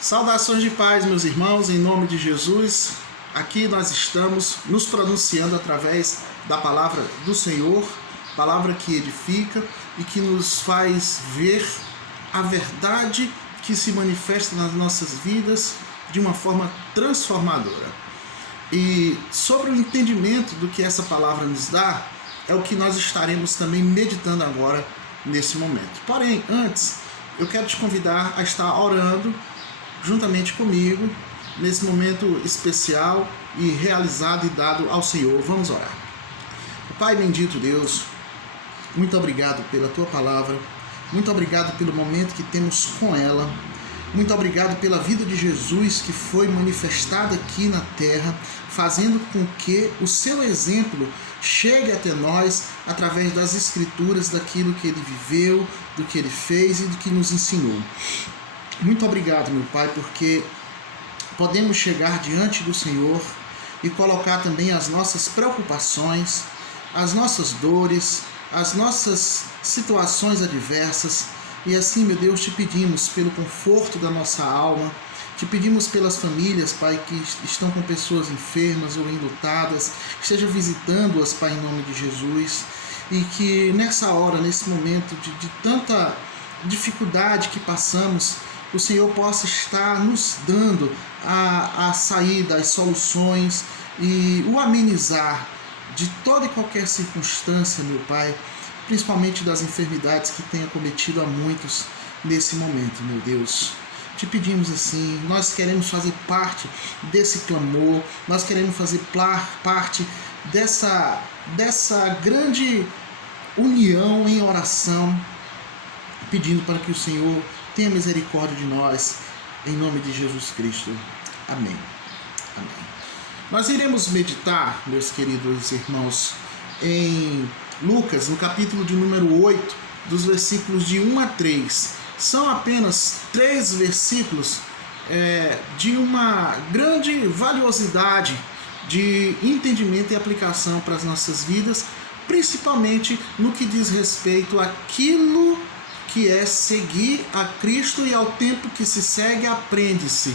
Saudações de paz, meus irmãos, em nome de Jesus. Aqui nós estamos nos pronunciando através da palavra do Senhor, palavra que edifica e que nos faz ver a verdade que se manifesta nas nossas vidas de uma forma transformadora. E sobre o entendimento do que essa palavra nos dá, é o que nós estaremos também meditando agora nesse momento. Porém, antes, eu quero te convidar a estar orando juntamente comigo nesse momento especial e realizado e dado ao Senhor. Vamos orar. Pai bendito Deus, muito obrigado pela tua palavra, muito obrigado pelo momento que temos com ela, muito obrigado pela vida de Jesus que foi manifestada aqui na terra, fazendo com que o seu exemplo chegue até nós através das escrituras, daquilo que ele viveu, do que ele fez e do que nos ensinou. Muito obrigado, meu Pai, porque podemos chegar diante do Senhor e colocar também as nossas preocupações, as nossas dores, as nossas situações adversas. E assim, meu Deus, te pedimos pelo conforto da nossa alma, te pedimos pelas famílias, Pai, que estão com pessoas enfermas ou enlutadas, esteja visitando-as, Pai, em nome de Jesus, e que nessa hora, nesse momento de tanta dificuldade que passamos, o Senhor possa estar nos dando a saída, as soluções e o amenizar de toda e qualquer circunstância, meu Pai, principalmente das enfermidades que tem acometido a muitos nesse momento, meu Deus. Te pedimos assim, nós queremos fazer parte desse clamor, nós queremos fazer parte dessa grande união em oração, pedindo para que o Senhor tenha misericórdia de nós, em nome de Jesus Cristo. Amém. Amém. Nós iremos meditar, meus queridos irmãos, em Lucas, no capítulo de número 8, dos versículos de 1 a 3. São apenas 3 versículos de uma grande valiosidade de entendimento e aplicação para as nossas vidas, principalmente no que diz respeito àquilo que é seguir a Cristo, e ao tempo que se segue, aprende-se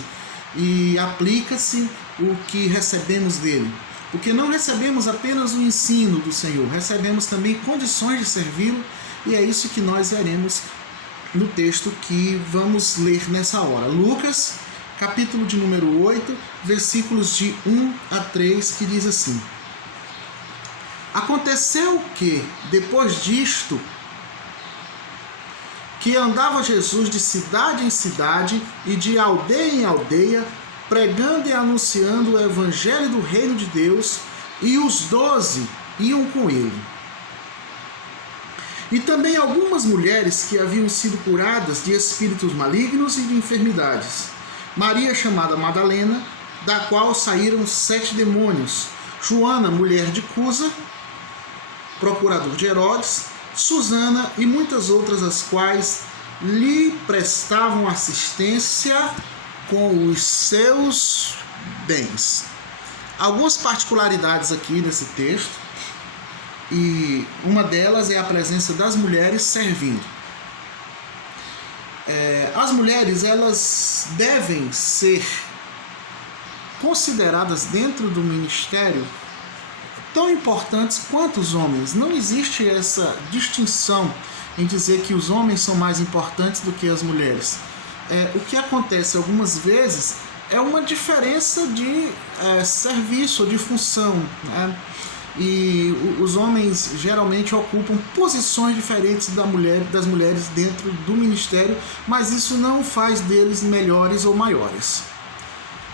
e aplica-se o que recebemos dele. Porque não recebemos apenas o ensino do Senhor, recebemos também condições de servi-lo, e é isso que nós veremos no texto que vamos ler nessa hora. Lucas, capítulo de número 8, versículos de 1 a 3, que diz assim: Aconteceu que, depois disto, que andava Jesus de cidade em cidade e de aldeia em aldeia, pregando e anunciando o evangelho do reino de Deus, e os 12 iam com ele. E também algumas mulheres que haviam sido curadas de espíritos malignos e de enfermidades. Maria, chamada Madalena, da qual saíram 7 demônios. Joana, mulher de Cusa, procurador de Herodes, Susana e muitas outras, as quais lhe prestavam assistência com os seus bens. Algumas particularidades aqui nesse texto, e uma delas é a presença das mulheres servindo. As mulheres, elas devem ser consideradas dentro do ministério tão importantes quanto os homens. Não existe essa distinção em dizer que os homens são mais importantes do que as mulheres. O que acontece algumas vezes é uma diferença de serviço, de função, né? E os homens geralmente ocupam posições diferentes das mulheres dentro do ministério, mas isso não faz deles melhores ou maiores.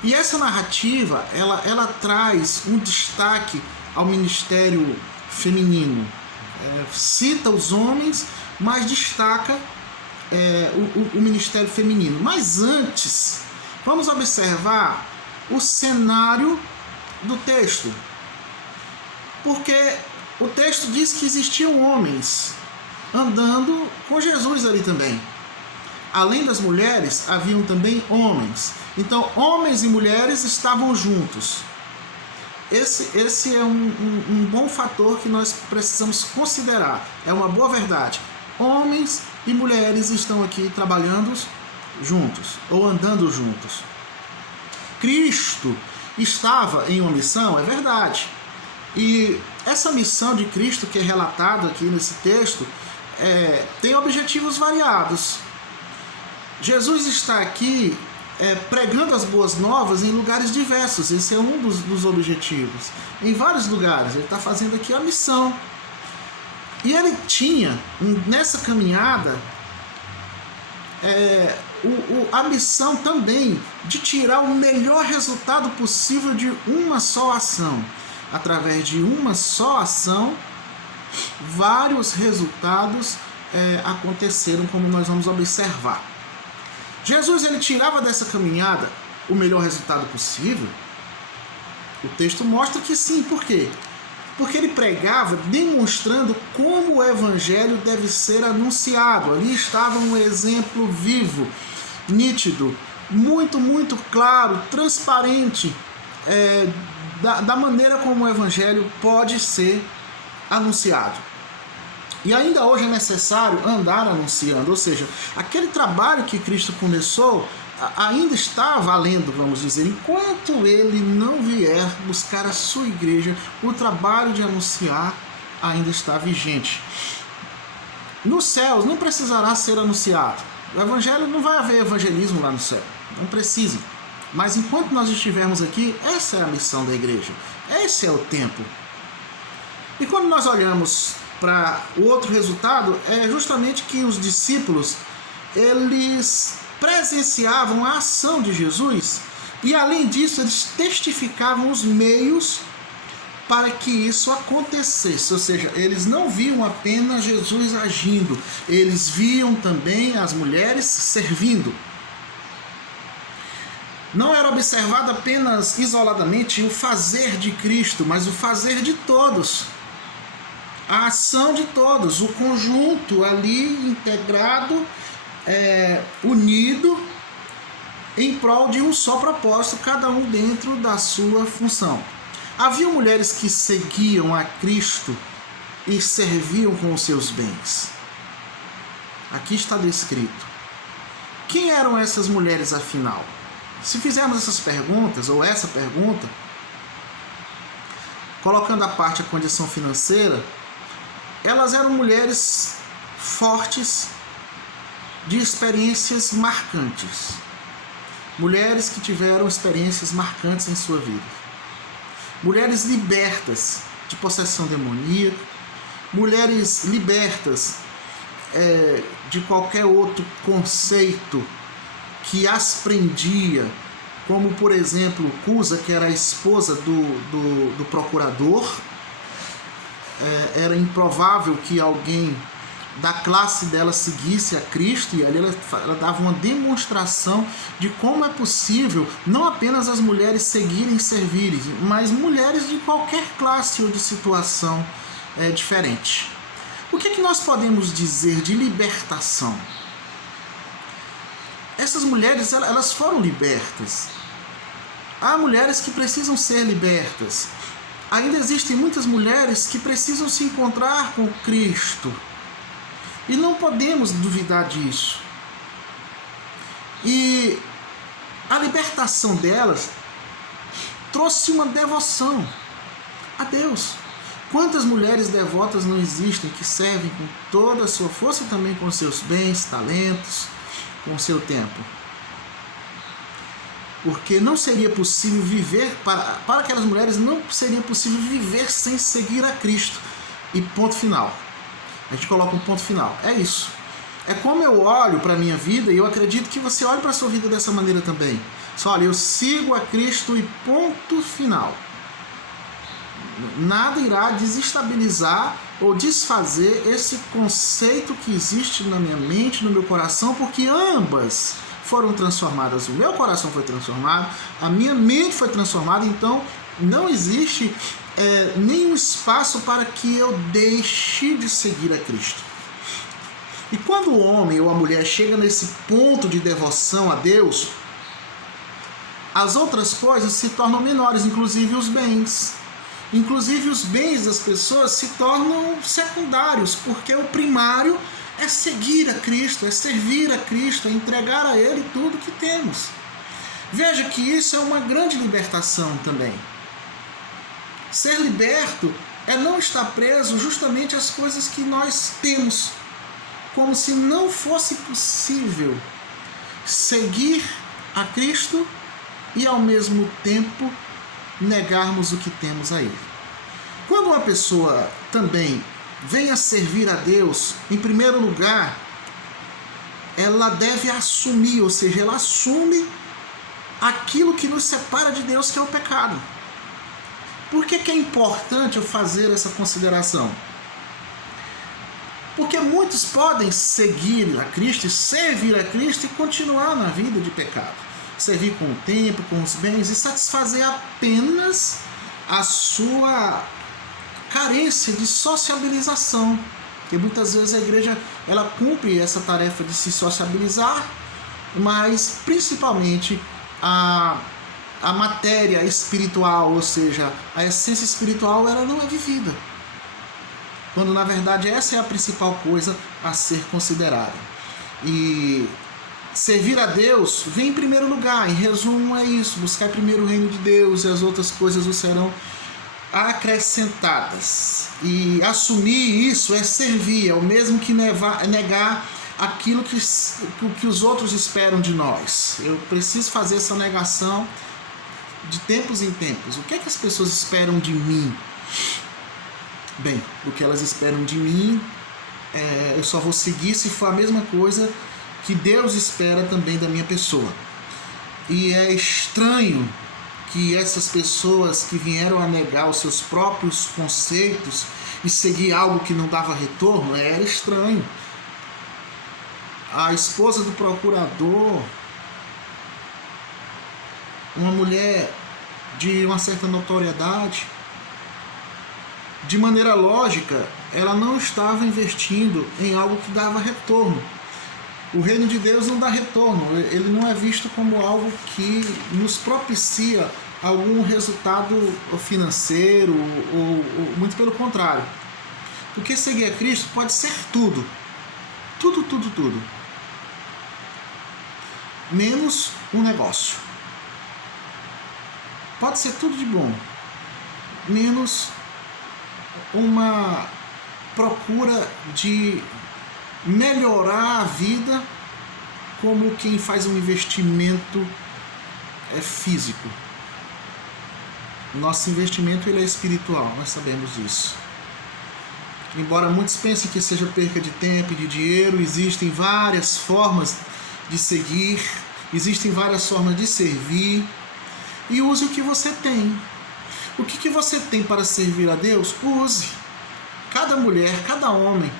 E essa narrativa, ela traz um destaque ao ministério feminino. Cita os homens, mas destaca o ministério feminino. Mas antes, vamos observar o cenário do texto. Porque o texto diz que existiam homens andando com Jesus ali também. Além das mulheres, haviam também homens. Então, homens e mulheres estavam juntos. Esse é um bom fator que nós precisamos considerar. É uma boa verdade. Homens e mulheres estão aqui trabalhando juntos ou andando juntos. Cristo estava em uma missão, é verdade. E essa missão de Cristo que é relatada aqui nesse texto tem objetivos variados. Jesus está aqui pregando as boas novas em lugares diversos. Esse é um dos objetivos. Em vários lugares. Ele está fazendo aqui a missão. E ele tinha, nessa caminhada, a missão também de tirar o melhor resultado possível de uma só ação. Através de uma só ação, vários resultados aconteceram, como nós vamos observar. Jesus, ele tirava dessa caminhada o melhor resultado possível? O texto mostra que sim. Por quê? Porque ele pregava demonstrando como o evangelho deve ser anunciado. Ali estava um exemplo vivo, nítido, muito, muito claro, transparente, da maneira como o evangelho pode ser anunciado. E ainda hoje é necessário andar anunciando, ou seja, aquele trabalho que Cristo começou ainda está valendo, vamos dizer, enquanto ele não vier buscar a sua igreja, o trabalho de anunciar ainda está vigente. Nos céus não precisará ser anunciado. O evangelho, não vai haver evangelismo lá no céu, não precisa. Mas enquanto nós estivermos aqui, essa é a missão da igreja, esse é o tempo. E quando nós olhamos para o outro resultado, é justamente que os discípulos, eles presenciavam a ação de Jesus e, além disso, eles testificavam os meios para que isso acontecesse. Ou seja, eles não viam apenas Jesus agindo, eles viam também as mulheres servindo. Não era observado apenas isoladamente o fazer de Cristo, mas o fazer de todos. A ação de todos, o conjunto ali integrado, unido, em prol de um só propósito, cada um dentro da sua função. Havia mulheres que seguiam a Cristo e serviam com os seus bens. Aqui está descrito. Quem eram essas mulheres, afinal? Se fizermos essas perguntas, ou essa pergunta, colocando à parte a condição financeira, elas eram mulheres fortes, de experiências marcantes. Mulheres que tiveram experiências marcantes em sua vida. Mulheres libertas de possessão demoníaca. Mulheres libertas de qualquer outro conceito que as prendia, como por exemplo Cusa, que era a esposa do procurador. Era improvável que alguém da classe dela seguisse a Cristo, e ali ela dava uma demonstração de como é possível não apenas as mulheres seguirem e servirem, mas mulheres de qualquer classe ou de situação diferente. O que nós podemos dizer de libertação? Essas mulheres, elas foram libertas. Há mulheres que precisam ser libertas. Ainda existem muitas mulheres que precisam se encontrar com Cristo. E não podemos duvidar disso. E a libertação delas trouxe uma devoção a Deus. Quantas mulheres devotas não existem que servem com toda a sua força, também com seus bens, talentos, com o seu tempo? Porque não seria possível viver, para aquelas mulheres não seria possível viver sem seguir a Cristo. E ponto final. A gente coloca um ponto final. É isso. É como eu olho para a minha vida, e eu acredito que você olhe para a sua vida dessa maneira também. Só olha, eu sigo a Cristo e ponto final. Nada irá desestabilizar ou desfazer esse conceito que existe na minha mente, no meu coração, porque ambas foram transformadas. O meu coração foi transformado, a minha mente foi transformada, então não existe nenhum espaço para que eu deixe de seguir a Cristo. E quando o homem ou a mulher chega nesse ponto de devoção a Deus, as outras coisas se tornam menores, inclusive os bens. Inclusive os bens das pessoas se tornam secundários, porque o primário é seguir a Cristo, é servir a Cristo, é entregar a Ele tudo que temos. Veja que isso é uma grande libertação também. Ser liberto é não estar preso justamente às coisas que nós temos, como se não fosse possível seguir a Cristo e ao mesmo tempo negarmos o que temos a Ele. Quando uma pessoa também vem a servir a Deus, em primeiro lugar, ela deve assumir, ou seja, ela assume aquilo que nos separa de Deus, que é o pecado. Por que é importante eu fazer essa consideração? Porque muitos podem seguir a Cristo, servir a Cristo e continuar na vida de pecado. Servir com o tempo, com os bens e satisfazer apenas a sua carência de sociabilização. Porque muitas vezes a igreja ela cumpre essa tarefa de se sociabilizar, mas principalmente a matéria espiritual, ou seja, a essência espiritual, ela não é vivida. Quando na verdade essa é a principal coisa a ser considerada. E servir a Deus vem em primeiro lugar. Em resumo é isso: buscar primeiro o reino de Deus e as outras coisas o serão acrescentadas. E assumir isso é servir, é o mesmo que negar aquilo que os outros esperam de nós. Eu preciso fazer essa negação de tempos em tempos. O que é que as pessoas esperam de mim? Bem, o que elas esperam de mim, eu só vou seguir se for a mesma coisa que Deus espera também da minha pessoa. E é estranho que essas pessoas que vieram a negar os seus próprios conceitos e seguir algo que não dava retorno, era estranho. A esposa do procurador, uma mulher de uma certa notoriedade, de maneira lógica, ela não estava investindo em algo que dava retorno. O reino de Deus não dá retorno, ele não é visto como algo que nos propicia algum resultado financeiro, ou muito pelo contrário. Porque seguir a Cristo pode ser tudo, tudo, menos um negócio. Pode ser tudo de bom, menos uma procura de melhorar a vida como quem faz um investimento físico. Nosso investimento ele é espiritual, nós sabemos disso. Embora muitos pensem que seja perca de tempo e de dinheiro, existem várias formas de seguir, existem várias formas de servir, e use o que você tem. O que você tem para servir a Deus? Use. Cada mulher, cada homem.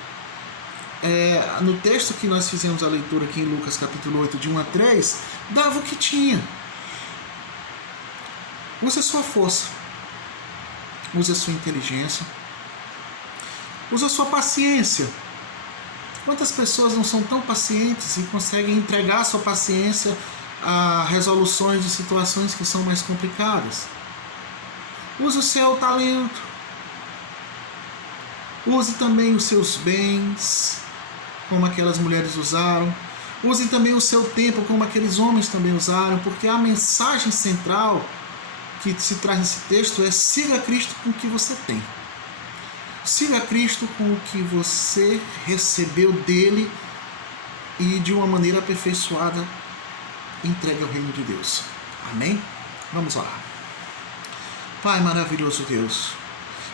No texto que nós fizemos a leitura aqui em Lucas capítulo 8, de 1 a 3, dava o que tinha. Use a sua força. Use a sua inteligência. Use a sua paciência. Quantas pessoas não são tão pacientes e conseguem entregar a sua paciência a resoluções de situações que são mais complicadas? Use o seu talento. Use também os seus bens, como aquelas mulheres usaram. Use também o seu tempo, como aqueles homens também usaram, porque a mensagem central que se traz nesse texto é: siga Cristo com o que você tem. Siga Cristo com o que você recebeu dele e de uma maneira aperfeiçoada entregue ao reino de Deus. Amém? Vamos orar. Pai maravilhoso Deus,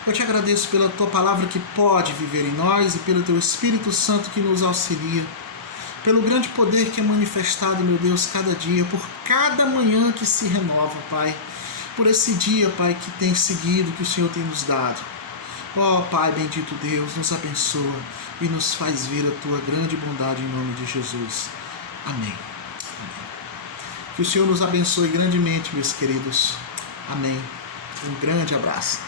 eu te agradeço pela tua palavra que pode viver em nós e pelo teu Espírito Santo que nos auxilia, pelo grande poder que é manifestado, meu Deus, cada dia, por cada manhã que se renova, Pai, por esse dia, Pai, que tem seguido, que o Senhor tem nos dado. Ó Pai, bendito Deus, nos abençoa e nos faz ver a tua grande bondade em nome de Jesus. Amém. Que o Senhor nos abençoe grandemente, meus queridos. Amém. Um grande abraço.